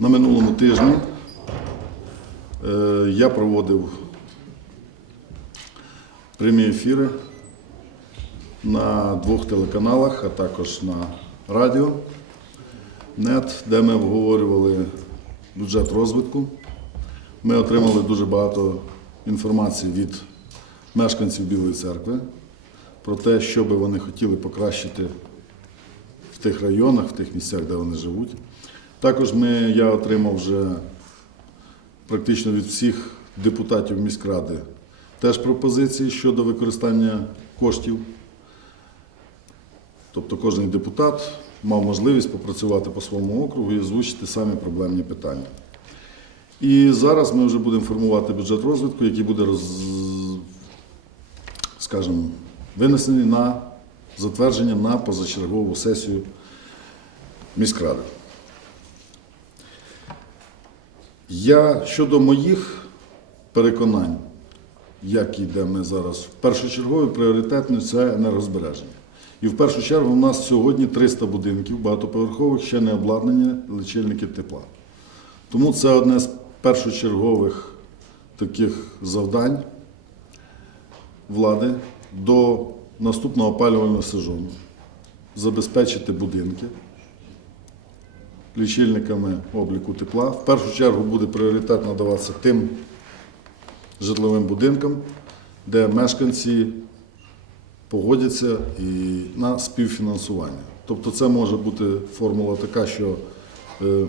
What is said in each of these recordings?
На минулому тижні е, я проводив прямі ефіри на двох телеканалах, а також на радіо НЕТ, де ми обговорювали бюджет розвитку. Ми отримали дуже багато інформації від мешканців Білої церкви про те, що би вони хотіли покращити в тих районах, в тих місцях, де вони живуть. Також ми, я отримав вже практично від всіх депутатів міськради теж пропозиції щодо використання коштів. Тобто кожен депутат мав можливість попрацювати по своєму округу і озвучити самі проблемні питання. І зараз ми вже будемо формувати бюджет розвитку, який буде скажімо, винесений на затвердження на позачергову сесію міськради. Я щодо моїх переконань, як йдемо зараз, в першочерговий пріоритетний це енергозбереження. І в першу чергу у нас сьогодні 300 будинків багатоповерхових, ще не обладнані лічильники тепла. Тому це одне з першочергових таких завдань влади до наступного опалювального сезону забезпечити будинки лічильниками обліку тепла. В першу чергу буде пріоритет надаватися тим житловим будинкам, де мешканці погодяться і на співфінансування. Тобто це може бути формула така, що е,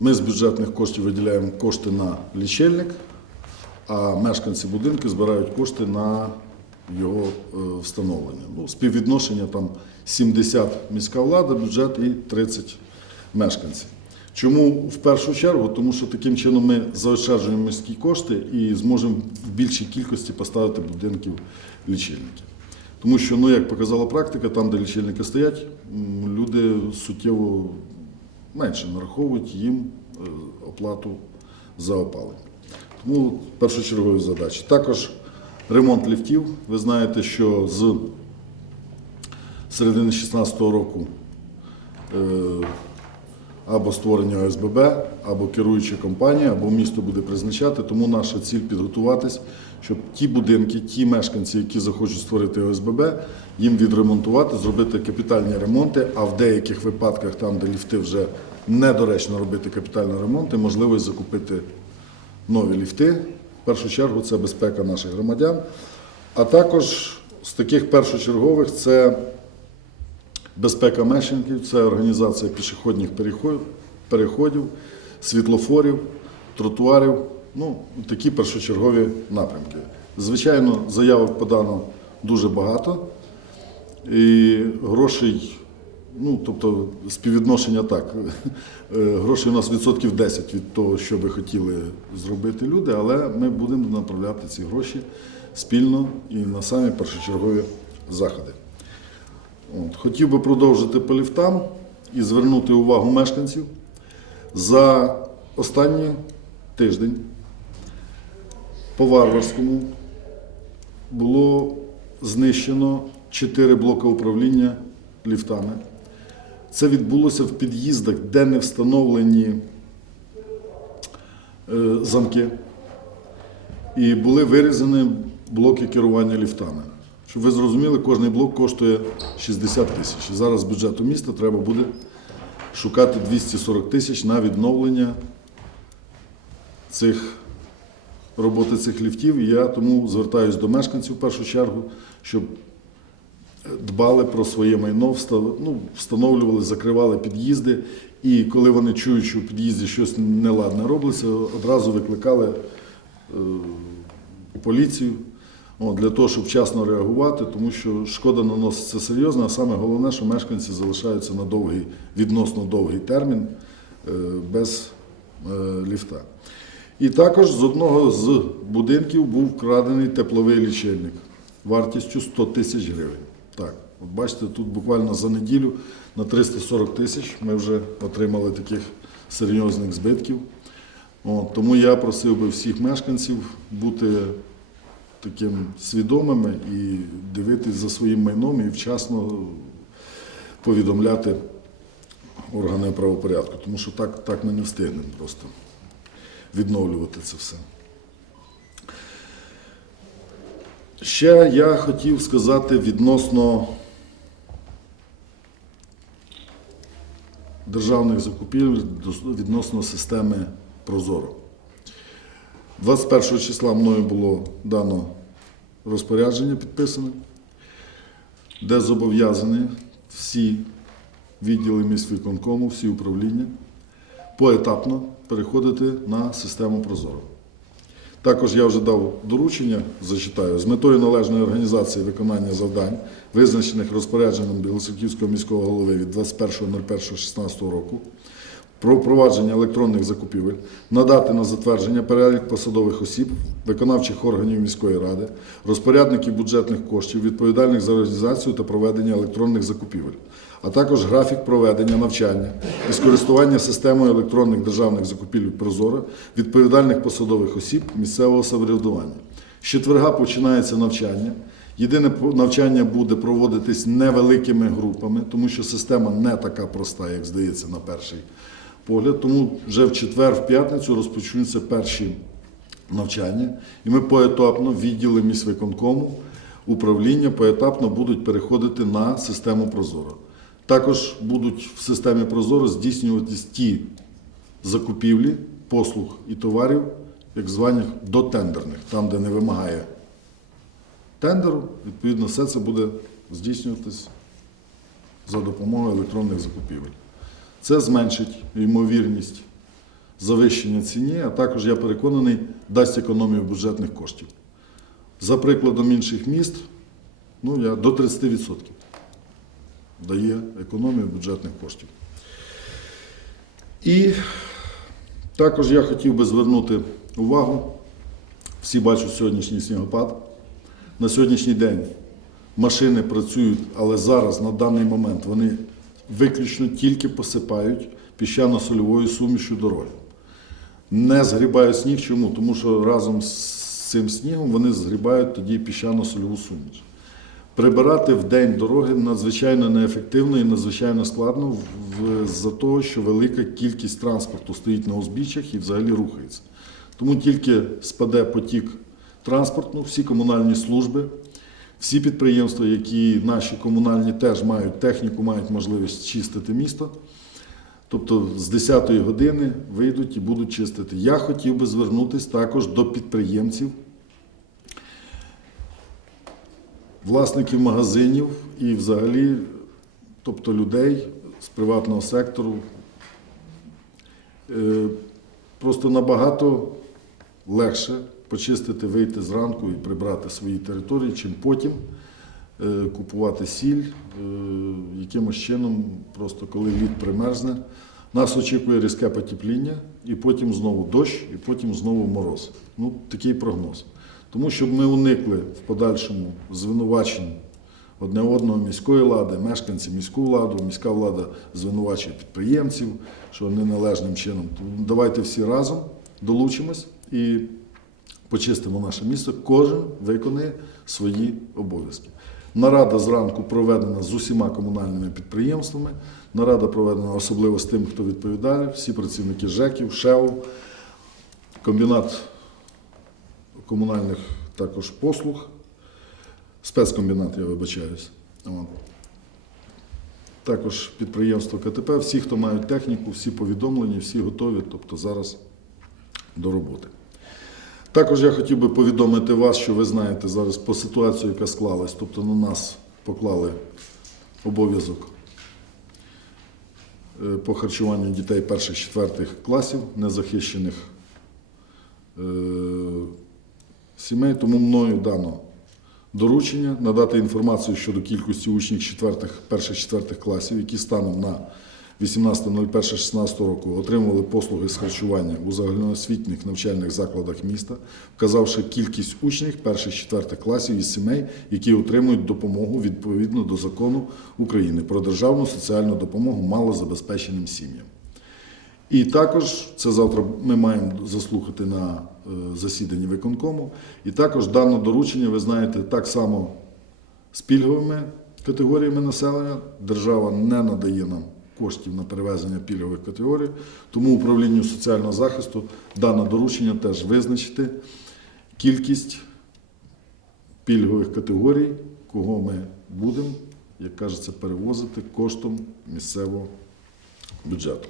ми з бюджетних коштів виділяємо кошти на лічильник, а мешканці будинку збирають кошти на його е, встановлення. Ну, співвідношення там 70 міська влада, бюджет і 30 мешканців. Чому в першу чергу? Тому що таким чином ми заощаджуємо міські кошти і зможемо в більшій кількості поставити будинків лічильників. Тому що, ну, як показала практика, там, де лічильники стоять, люди суттєво менше нараховують їм е, оплату за опалення. Тому першочергові задачі. Також ремонт ліфтів. Ви знаєте, що з середини 2016 року е, або створення ОСББ, або керуюча компанія, або місто буде призначати. Тому наша ціль підготуватись, щоб ті будинки, ті мешканці, які захочуть створити ОСББ, їм відремонтувати, зробити капітальні ремонти, а в деяких випадках, там, де ліфти вже недоречно робити капітальні ремонти, можливість закупити нові ліфти. В першу чергу це безпека наших громадян. А також з таких першочергових це безпека мешканців, це організація пішохідних переходів, світлофорів, тротуарів. Ну, такі першочергові напрямки. Звичайно, заявок подано дуже багато. І грошей, ну тобто співвідношення так. Е, Грошей у нас відсотків 10 від того, що би хотіли зробити люди, але ми будемо направляти ці гроші спільно і на самі першочергові заходи. От. Хотів би продовжити по ліфтам і звернути увагу мешканців. За останній тиждень по Варварському було знищено 4 блоки управління ліфтами. Це відбулося в під'їздах, де не встановлені е, замки. І були вирізані блоки керування ліфтами. Щоб ви зрозуміли, кожний блок коштує 60 тисяч. Зараз бюджету міста треба буде шукати 240 тисяч на відновлення цих роботи цих ліфтів. І я тому звертаюся до мешканців в першу чергу, щоб дбали про своє майно, ну, встановлювали, закривали під'їзди. І коли вони чують, що в під'їзді щось неладне робиться, одразу викликали е, поліцію для того, щоб вчасно реагувати, тому що шкода наноситься серйозно, а саме головне, що мешканці залишаються на довгий, відносно довгий термін е, без е, ліфта. І також з одного з будинків був вкрадений тепловий лічильник вартістю 100 тисяч гривень. Так, от бачите, тут буквально за неділю на 340 тисяч ми вже отримали таких серйозних збитків. От, тому я просив би всіх мешканців бути таким свідомими і дивитись за своїм майном і вчасно повідомляти органи правопорядку, тому що так, так ми не встигнемо просто відновлювати це все. Ще я хотів сказати відносно державних закупівель, відносно системи Прозоро. 21 числа мною було дано розпорядження підписане, де зобов'язані всі відділи міськвиконкому, всі управління поетапно переходити на систему Прозоро. Також я вже дав доручення, зачитаю, з метою належної організації виконання завдань, визначених розпорядженням Білоцерківського міського голови від 21.01.16 року, про впровадження електронних закупівель, надати на затвердження перелік посадових осіб, виконавчих органів міської ради, розпорядників бюджетних коштів, відповідальних за організацію та проведення електронних закупівель, а також графік проведення навчання із користування системою електронних державних закупівель Прозоро відповідальних посадових осіб місцевого самоврядування. З четверга починається навчання. Єдине навчання буде проводитись невеликими групами, тому що система не така проста, як здається на перший погляд. Тому вже в четвер, в п'ятницю розпочнуться перші навчання, і ми поетапно відділи міськвиконкому, управління поетапно будуть переходити на систему Прозоро. Також будуть в системі Прозоро здійснюватись ті закупівлі, послуг і товарів, як званих дотендерних, там, де не вимагає тендеру, відповідно, все це буде здійснюватись за допомогою електронних закупівель. Це зменшить ймовірність завищення ціні, а також, я переконаний, дасть економію бюджетних коштів. За прикладом інших міст, ну, я, до 30% дає економію бюджетних коштів. І також я хотів би звернути увагу, всі бачать сьогоднішній снігопад. На сьогоднішній день машини працюють, але зараз, на даний момент, вони виключно тільки посипають піщано-сольовою сумішю дороги. Не згрібають сніг. Чому? Тому що разом з цим снігом вони згрібають тоді піщано-сольову суміш. Прибирати в день дороги надзвичайно неефективно і надзвичайно складно з-за того, що велика кількість транспорту стоїть на узбіччях і взагалі рухається. Тому тільки спаде потік транспорту, всі комунальні служби, всі підприємства, які наші комунальні теж мають техніку, мають можливість чистити місто. Тобто з 10-ї години вийдуть і будуть чистити. Я хотів би звернутися також до підприємців, власників магазинів і взагалі, тобто людей з приватного сектору. Е, Просто набагато легше почистити, вийти зранку і прибрати свої території, чим потім е, купувати сіль е, якимось чином, просто коли лід примерзне. Нас очікує різке потепління, і потім знову дощ, і потім знову мороз. Ну, такий прогноз. Тому щоб ми уникли в подальшому звинувачень одне одного міської влади, мешканці міську владу, міська влада звинувачує підприємців, що неналежним чином. Тому давайте всі разом долучимось і почистимо наше місто. Кожен виконує свої обов'язки. Нарада зранку проведена з усіма комунальними підприємствами. Нарада проведена особливо з тим, хто відповідає, всі працівники ЖЕКів, ШЕУ, комбінат комунальних також послуг, спецкомбінат, я вибачаюсь. Також підприємство КТП, всі, хто мають техніку, всі повідомлені, всі готові, тобто зараз до роботи. Також я хотів би повідомити вас, що ви знаєте зараз по ситуації, яка склалась, тобто на нас поклали обов'язок е, по харчуванню дітей перших-четвертих класів, незахищених е, сімей, тому мною дано доручення надати інформацію щодо кількості учнів четвертих, перших-четвертих класів, які станом на 18.01.16 року отримували послуги з харчування у загальноосвітніх навчальних закладах міста, вказавши кількість учнів перших-четвертих класів із сімей, які отримують допомогу відповідно до закону України про державну соціальну допомогу малозабезпеченим сім'ям. І також це завтра ми маємо заслухати на е, засіданні виконкому. І також дане доручення, ви знаєте, так само з пільговими категоріями населення. Держава не надає нам коштів на перевезення пільгових категорій. Тому управлінню соціального захисту дане доручення теж визначити кількість пільгових категорій, кого ми будемо, як кажеться, перевозити коштом місцевого бюджету.